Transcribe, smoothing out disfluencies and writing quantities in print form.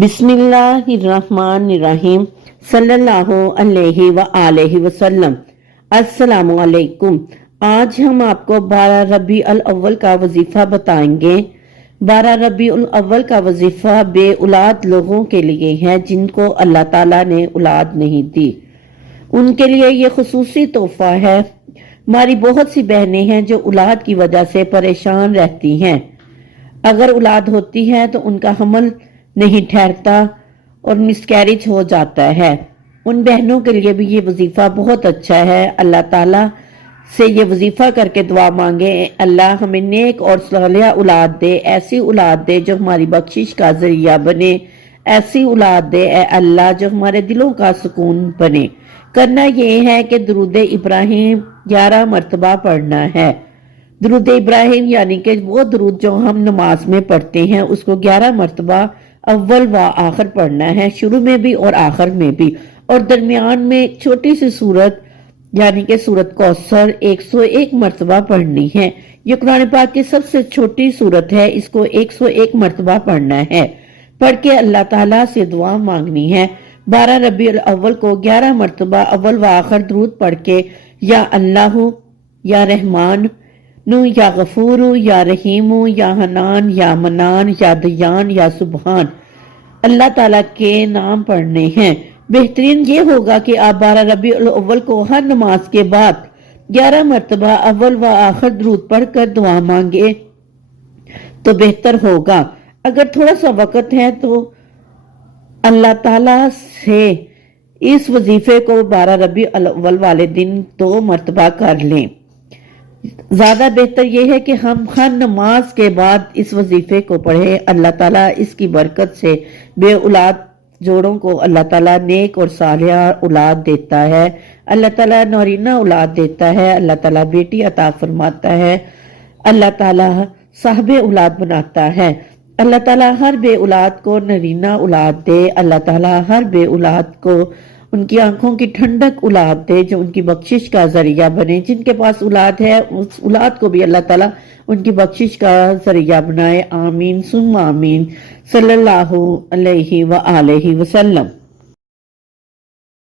بسم اللہ الرحمن الرحیم صلی اللہ علیہ وآلہ وسلم۔ السلام علیکم۔ آج ہم آپ کو 12 ربیع الاول کا وظیفہ بتائیں گے۔ 12 ربیع الاول کا وظیفہ بے اولاد لوگوں کے لیے ہے جن کو اللہ تعالیٰ نے اولاد نہیں دی، ان کے لیے یہ خصوصی تحفہ ہے۔ ہماری بہت سی بہنیں ہیں جو اولاد کی وجہ سے پریشان رہتی ہیں۔ اگر اولاد ہوتی ہے تو ان کا حمل نہیں ٹھہرتا اور مسکیریج ہو جاتا ہے۔ ان بہنوں کے لیے بھی یہ وظیفہ بہت اچھا ہے۔ اللہ تعالیٰ سے یہ وظیفہ کر کے دعا مانگے، اللہ ہمیں نیک اور صالحہ اولاد دے، ایسی اولاد دے جو ہماری بخشش کا ذریعہ بنے، ایسی اولاد دے اے اللہ جو ہمارے دلوں کا سکون بنے۔ کرنا یہ ہے کہ درود ابراہیم 11 مرتبہ پڑھنا ہے۔ درود ابراہیم یعنی کہ وہ درود جو ہم نماز میں پڑھتے ہیں اس کو 11 مرتبہ اول و آخر پڑھنا ہے، شروع میں بھی اور آخر میں بھی، اور درمیان میں ایک چھوٹی سی سورت یعنی کہ سورت کوثر 101 مرتبہ پڑھنی ہے۔ یہ قرآن پاک کی سب سے چھوٹی سورت ہے، اس کو 101 مرتبہ پڑھنا ہے۔ پڑھ کے اللہ تعالیٰ سے دعا مانگنی ہے۔ 12 ربیع الاول کو 11 مرتبہ اول و آخر درود پڑھ کے یا اللہ یا رحمان یا غفور یا رحیم یا حنان یا منان یا دیان یا سبحان اللہ تعالیٰ کے نام پڑھنے ہیں۔ بہترین یہ ہوگا کہ آپ 12 ربیع الاول کو ہر نماز کے بعد 11 مرتبہ اول و آخر درود پڑھ کر دعا مانگے تو بہتر ہوگا۔ اگر تھوڑا سا وقت ہے تو اللہ تعالیٰ سے اس وظیفے کو 12 ربیع الاول والے دن 2 مرتبہ کر لیں۔ زیادہ بہتر یہ ہے کہ ہم ہر نماز کے بعد اس وظیفے کو پڑھیں۔ اللہ تعالیٰ اس کی برکت سے بے اولاد جوڑوں کو اللہ تعالیٰ نیک اور صالحہ اولاد دیتا ہے۔ اللہ تعالیٰ نورینہ اولاد دیتا ہے، اللہ تعالیٰ بیٹی عطا فرماتا ہے، اللہ تعالیٰ صاحب اولاد بناتا ہے۔ اللہ تعالیٰ ہر بے اولاد کو نرینہ اولاد دے، اللہ تعالیٰ ہر بے اولاد کو ان کی آنکھوں کی ٹھنڈک اولاد دے جو ان کی بخشش کا ذریعہ بنے۔ جن کے پاس اولاد ہے اس اولاد کو بھی اللہ تعالیٰ ان کی بخشش کا ذریعہ بنائے۔ آمین ثم آمین۔ صلی اللہ علیہ وآلہ وسلم۔